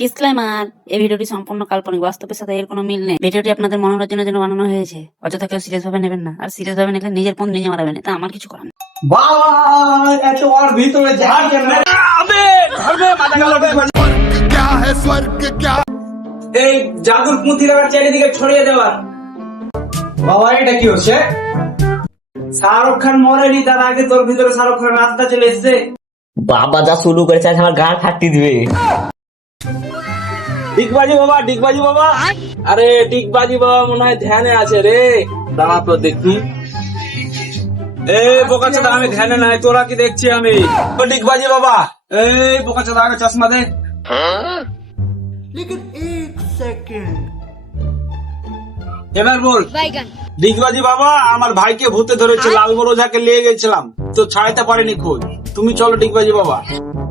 Disclaimer, এই ভিডিওটি সম্পূর্ণ কাল্পনিক, বাস্তবের সাথে এর কোনো মিল নেই। ভিডিওটি আপনাদের মনোরঞ্জনের জন্য বানানো হয়েছে, অযথা কেউ সিরিয়াস ভাবে নেবেন না। আর সিরিয়াস ভাবে নিলে নিজের ফোন নিজে মারাবেন, তা আমার কিছু করার নেই। এত ওর ভিতরে এই জাদুর পুঁথির আবার চারিদিকে ছড়িয়ে দেওয়া। বাবা এটা কি হচ্ছে? শাহরুখ খান মরেনি, তার আগে তোর ভিতরে শাহরুখ খানের আত্মা চলে এসছে। বাবা যা শুরু করেছে আজ আমার গান ফাটি দিবে। ডিগবাজি বাবা, ডিগবাজি বাবা। আরে ডিগবাজি বাবা মনে হয় ধ্যানে আছে রে। দাঁড়া তো দেখি। এই বোকাচোদা, আমি ধ্যানে নাই, তোরা কি দেখছি আমি? ও ডিগবাজি বাবা, এই বোকাচোদা আগে চশমা দে। এবার বল। ডিগবাজি বাবা, আমার ভাইকে ভূতে ধরেছে, লালবড় ওঝাকে নিয়ে গেছিলাম, তো ছাড়াইতে পারেনি খোঁজ। তুমি চলো ডিগবাজি বাবা।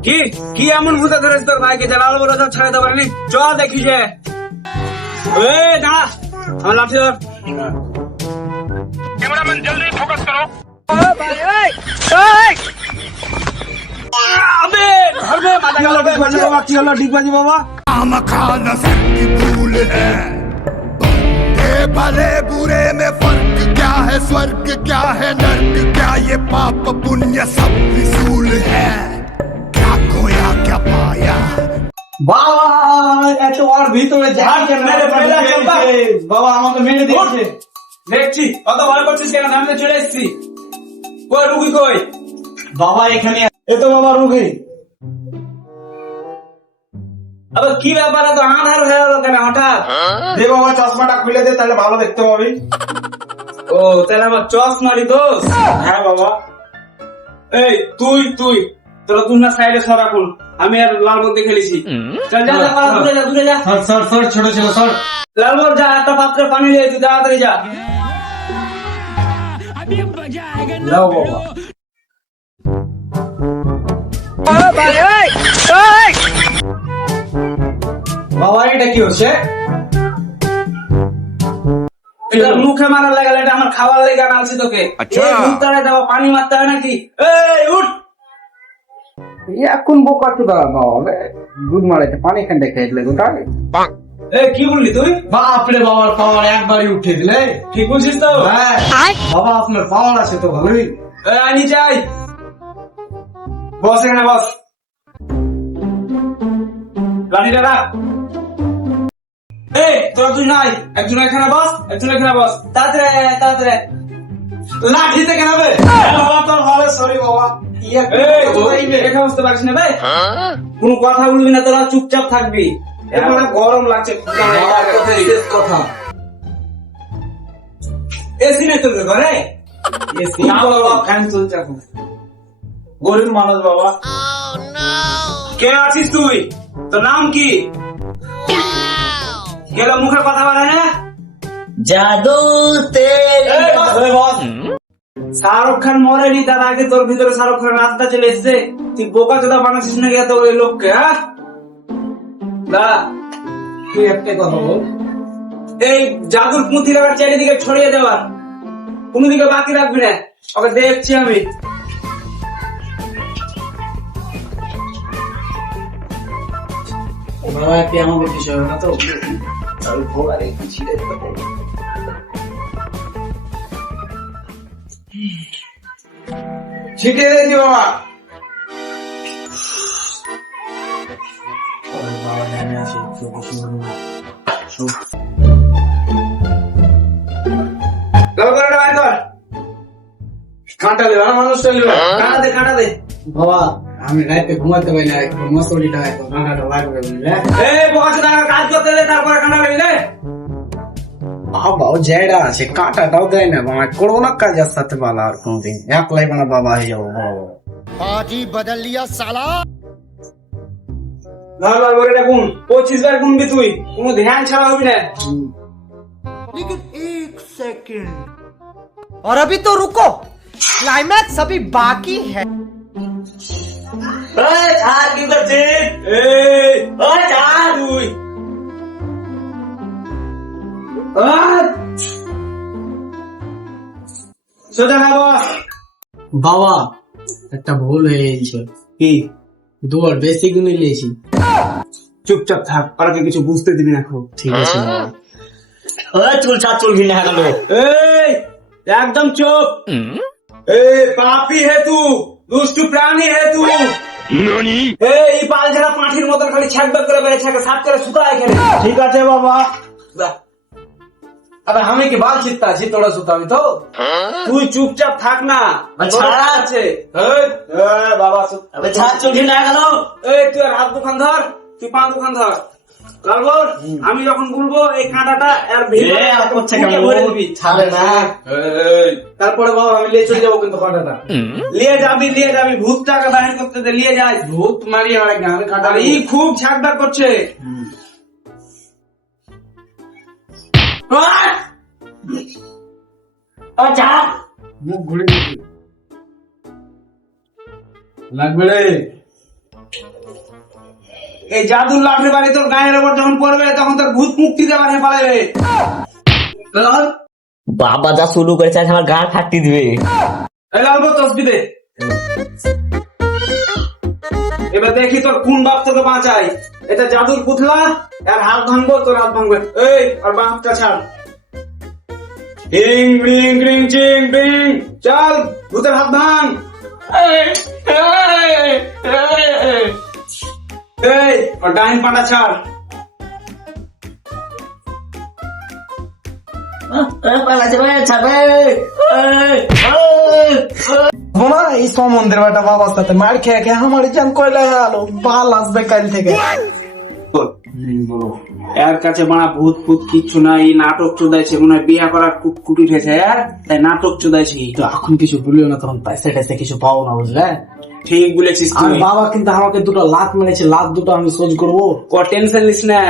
কি কি এমন ভূতে ধরেছে তোর ভাইকে যে লালবড় ওঝা ছাড়াইতে পারেনি? চল দেখি যে। এই দাঁড়া, আমার লাঠি ধর। ক্যামেরাম্যান জলদি ফোকাস করো। কি হলো ডিগবাজি বাবা? भले बुरे में फर्क क्या है, स्वर्ग क्या है, नर्क क्या, ये पाप पुण्य सब विसूल है। क्या खोया क्या पाया। বাবা এত ওর ভিতরে বাবা আমাকে মেরে দিয়েছে। দেখছি কত ভয় করছিস কেন? আমি তো চলে এসেছি। কই রুগী কই? বাবা এখানে এ তো বাবা রুগী। আবার কি ব্যাপার, তো আধার হয়ে গেল কেন হঠাৎ? দে বাবা চশমাটা খুলে দে, তাহলে ভালো দেখতে পাবি। ও তাহলে আবার চশমারি দোষ? হ্যাঁ বাবা। এই তুই তুই তোরা তুই না সাইডে সরা কোন, আমি আর লালবর দেখে লিছি। চল যা যা, দূরে যা, দূরে যা। সর সর সর, ছোট ছিল সর। লালবর যা, একটা পাত্রে পানি নিয়ে তুই তাড়াতাড়ি যা। যাও বাবা। বাবা এটা কি হচ্ছে? এটা মুখে মারার লাগাল, এটা আমার খাবার লেগে আনছি তোকে। এই মুখটারে দেওয়া পানি মারতে হয় নাকি? এই উঠ। এখন বোকা চোদা বাবা দুধ মারাইতে পানি খান দেখে গোটা। এই কি বললি তুই? বাপরে বাবার পাওয়ার একবারই উঠে দিলে। ঠিক বলছিস তো? হ্যাঁ বাবা আপনার পাওয়ার আছে তো ভালোই। এই আনি যাই, বস এখানে বস। লাঠিটা রাখ। এই তোরা তুই নাই, একজন এখানে বস, একজন এখানে বস। তাড়াতাড়ি তাড়াতাড়ি। লাঠি থেকে নেবে বাবা, তোর ভালো সরি বাবা। এই তুই এখানে বসতে পারিস না ভাই? কোনো কথা বলবি না, তোরা চুপচাপ থাকবি। এরপরে গরম লাগছে। কথা এসি নেই তোর ঘরে? এসি বাবা ফ্যান চলছে এখন। গরিব মানুষ বাবা। কে আছিস তুই? তোর নাম কি? গেল মুখে কথা বলে না? জাদু এই বস। শাহরুখ খান মরেনি, তার আগে তোর ভিতরে শাহরুখ খানের আত্মা চলে এসছে। তুই বোকা চোদা বানাচ্ছিস নাকি এত ওই লোককে? হ্যাঁ দাঁড়া, তুই একটাই কথা বল। এই জাদুর পুঁথির আবার চারিদিকে ছড়িয়ে দেওয়া, কোন দিকে বাকি রাখবি না। ওকে দেখছি আমি। বাবা একটি আমাদের কিছু হবে না তো? ছিটিয়ে দিয়েছি বাবা। বাবা জানে আছে কাঁটা দেবে না মানুষ, চলবে কাটা দে, কাটা দে। বাবা আমি রাতে ঘুমাতে পারি না, মশলিটা কাঁটাটা লাগবে বুঝলে। এই বোকা চোদা কাজ করতে দে, তারপরে কাটা লাগবে। বাবা ও জেডা আছে কাঁটাটাও দেয় না বাবা, করবো না কাজের সাথে বালা আর কোনদিন একলাই বানা বাবা হয়ে যাবো বাবা। आज ही बदल लिया साला। লাল করে দেখুন 25 বার গুনবি তুই, কোনো ধ্যান ছাড়া হবি না। लेकिन एक सेकंड, और अभी तो रुको, क्लाइमैक्स अभी बाकी है। এই ছাড় কি করছিস? এই ওই ছাড় তুই। সোজা না বস। বাবা একটা ভুল হয়ে গেছে। কি? দুবার বেশি গুনে নিয়েছি। চুপচাপ থাক, ওরাকে কিছু বুঝতে দিবি না খুব। ঠিক আছে বাবা। ওই চুল ছাড়, চুল ঘিনে গেল। এই একদম চুপ। এ পাপি হে তু, দুষ্টু প্রাণী হে তু। এই পাল ঝাড়া পাঁঠির মতন খালি ছ্যাকবাক করে বেড়েছে, সাত করে শুকায় এখানে। ঠিক আছে বাবা। আরে আমি কি বাল ছিটতা আছি, তোরা সুতাবি তো? তুই চুপচাপ থাক না, ছাড়া আছে। এই, বাবা আবে ছাড়, চুল ঘিনে গেল। এই তুই আর হাত দুখান ধর, তুই পা দুখান ধর। লালগর, আমি যখন বলবো এই কাঁটাটা আর ভেঙে করছে বুকে ভরে দিবি। ছাড়ে না। তারপরে বাবা আমি লিয়ে চলে যাবো কিন্তু কাঁটাটা। লিয়ে যাবি ভূতটাকে বাহির করতে দে, লিয়ে যাই। ভূত মারি আর আমি কাঁটা আর ই খুব ঝাঁকডাক করছে। মুখ ঘুরে দিবি। লাগবে রে। এই জাদুর লাঠি বাড়ি তোর গায়ের ওপর যখন পড়বে তখন তোর ভূত মুক্তি দেওয়ার হে পালাবে। বাবা যা শুরু করেছে আজ আমার গান ফাটিয়ে দিবে। এই লালগো তসবি দে। এবার দেখি তোর কোন বাপ তোকে বাঁচাই। এটা জাদুর পুতলা, আর হাত ভাঙবো, তোর হাত ভাঙবে। এই আর বাপটা ছাড়। রিং রিং রিং চিং রিং, চল ভূতের হাত ভাঙ। এই আর ডাইন পাটা ছাড়। শোনা, এই সম্বন্ধের বেটা বাবার সাথে মার খেয়ে খেয়ে আমার জান কয়লা আলো বাল আসবে কাল থেকে। এর কাছে মারা ভূত ফুত কিচ্ছু নাই, নাটক চোদাইছে, মনে হয় বিয়া করার কুটি উঠেছে, তাই নাটক চোদাইছি। তো এখন কিছু বলিও না, তখন পয়সা টাইসা কিছু পাও না, বুঝলে? ঠিক বলেছিস আর তুই। বাবা কিন্তু আমাকে দুটো লাত মেরেছে, লাত দুটো আমি সহ্য করবো। টেনশন নিস না,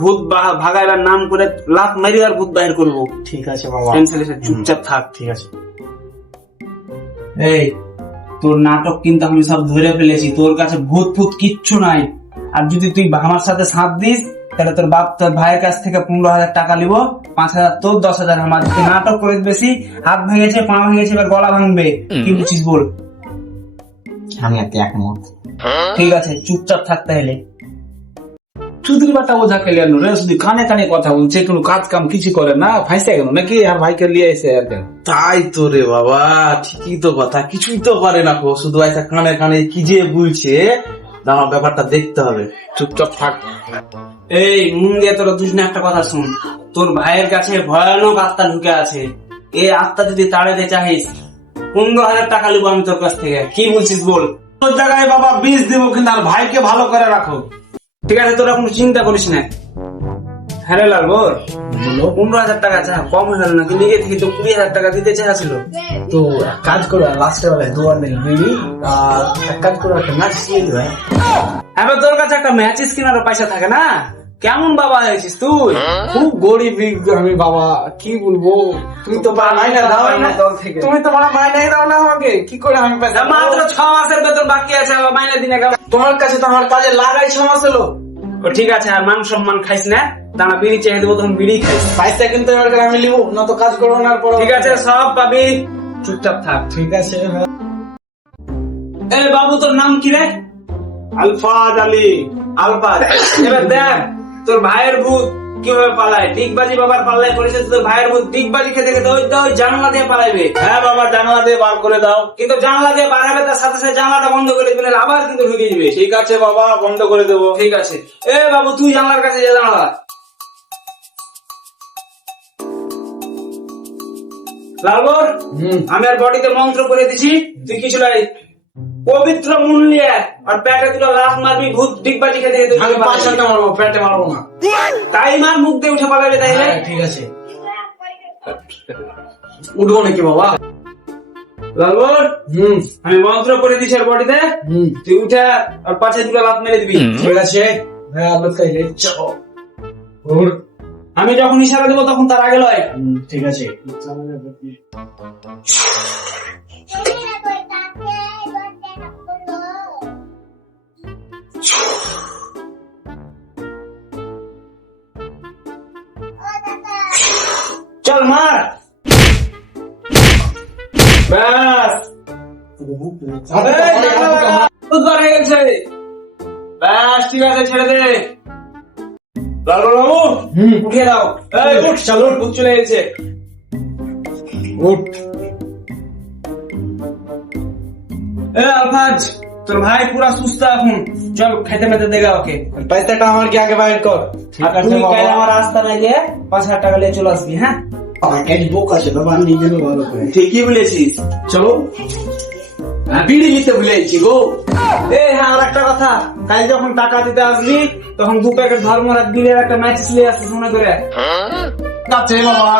ভূত ভাগাইবার নাম করে লাত মারি আর ভূত বাহির করবো। ঠিক আছে বাবা। টেনশন নিস না, চুপচাপ থাক। ঠিক আছে। এই তোর নাটক কিন্তু আমি সব ধরে ফেলেছি, তোর কাছে ভূত ফুত কিচ্ছু নাই। আর যদি তুই আমার সাথে সাথ দিস তাহলে তোর বাপ তোর ভাইয়ের কাছ থেকে 15,000 টাকা নিব, 5,000 তোর, 10,000 আমার। তুই নাটক করে বেশি, হাত ভেঙেছে, পা ভেঙেছে, এবার গলা ভাঙবে। কি বুঝছিস বল? আমি আর একমত। ঠিক আছে, চুপচাপ থাকতে হলে। চুদির বাটা ওঝা খেলে আনো রে, শুধু কানে কানে কথা বলছে, কোনো কাজ কাম কিছু করে না, ফাঁসে গেল নাকি আর ভাইকে লিয়ে এসে আর কেন? তাই তো রে বাবা, ঠিকই তো কথা, কিছুই তো করে না, শুধু একটা কানে কানে কি যে বলছে, আমার ব্যাপারটা দেখতে হবে। চুপচাপ থাক। এই মুখ দিয়ে তোর দুজ না, একটা কথা শুন। তোর ভাইয়ের কাছে ভয়ানক আত্মা ঢুকে আছে, এই আত্মা যদি তাড়াতে চাহিস 15,000 টাকা নিবো আমি তোর কাছ থেকে। কি বলছিস বল? তোর জায়গায় বাবা বিষ দেবো, কিন্তু আর ভাইকে ভালো করে রাখো। ঠিক আছে, তোরা কোনো চিন্তা করিস না। হ্যাঁ লালগর, 15,000 টাকা চা কম হয়ে গেল নাকি? নিজে থেকে তো 20,000 টাকা দিতে চেয়েছিল। তো এক কাজ করো, লাস্টে বেলায় 2 আন্ডেল বিড়ি আর এক কাজ করো, একটা ম্যাচ দিয়ে দেবে। এবার তোর কাছে একটা ম্যাচিস কেনার পয়সা থাকে না? কেমন বাবা হয়েছিস তুই? খুব গরিব আমি বাবা, কি বলবো? তুমি তো মাইনে দাও না, তুমি তো মাইনে দাও না আমাকে, কি করে আমি পয়সা মাত্র 6 মাসের বেতন বাকি আছে, আবার মাইনে দিনে গেল। তোমার কাছে তো আমার কাজে লাগাই 6 মাস হলো। ও ঠিক আছে, আর মান সম্মান খাইস না, দাঁড়া বিড়ি চেয়ে দেবো, তখন বিড়ি খাইস। পয়সা কিন্তু এবার আমি নিবো না, তো কাজ করবো না। ঠিক আছে, সব পাবি, চুপচাপ থাক। ঠিক আছে। এই বাবু, তোর নাম কি রে? আলফাজ আলী। আলফাজ। এবার দেখ তোর ভাইয়ের ভূত কিভাবে পালায়। ডিগবাজি বাবার পাল্লায় পড়েছে, তোর ভাইয়ের ভূত ডিগবাজি খেতে খেতে ওই জানলা দিয়ে পালাইবে। হ্যাঁ বাবা, জানালা দিয়ে বার করে দাও। কিন্তু জানলা দিয়ে বার হবে, তার সাথে সাথে জানলাটা বন্ধ করে দিবেন, আবার কিন্তু ঢুকে যাবে। ঠিক আছে বাবা, বন্ধ করে দেবো। ঠিক আছে। এ বাবু, তুই জানলার কাছে যা, জানলা। লালগর, আমি আর বডিতে মন্ত্র করে দিছি, তুই কিছু লাই পবিত্র মন নিয়ে আর পেটে দুটো লাফ মারবি, ভূত ডিগবাজি খেতে খেতে আমি পয়সাটা মারবো, পেটে মারবো না। তাই মার, মুখ দিয়ে উঠে পালাবে তাইলে। হ্যাঁ, ঠিক আছে। উঠবো নাকি বাবা? লালগর, আমি মন্ত্র করে দিছি আর বডিতে, তুই উঠে আর পাশে দুটো লাফ মেরে দিবি। ঠিক আছে। হ্যাঁ, আবার খাইলে চলো। আমি যখন ইশারা দেবো তখন তার আগে লয়। ঠিক আছে। চল মার, ব্যাস। ব্যাস ঠিক আছে, ছেড়ে দে। লালবাবু বাবু উঠে দাও। এই উঠ, চল উঠ, ভূত চলে গেছে। উঠ। এ আলফাজ, তোর ভাই পুরা সুস্থ এখন, চল খাইতে মেতে দেগা ওকে। পয়সাটা আমার কি আগে বাইর কর। তুই কাল আমার রাস্তা না গিয়ে 5,000 টাকা নিয়ে চলে আসবি। হ্যাঁ, প্যাকেজ বুক আছে বাবা, আমি নিজে ভালো করে। ঠিকই বলেছিস, চলো। বিড়ি নিতে ভুলেছি গো। হ্যাঁ, আর একটা কথা, কাল যখন টাকা দিতে আসবি তখন 2 প্যাকেট ধর্মরাজ বিলের একটা ম্যাচ নিয়ে আসছিস মনে করে। আছে বাবা।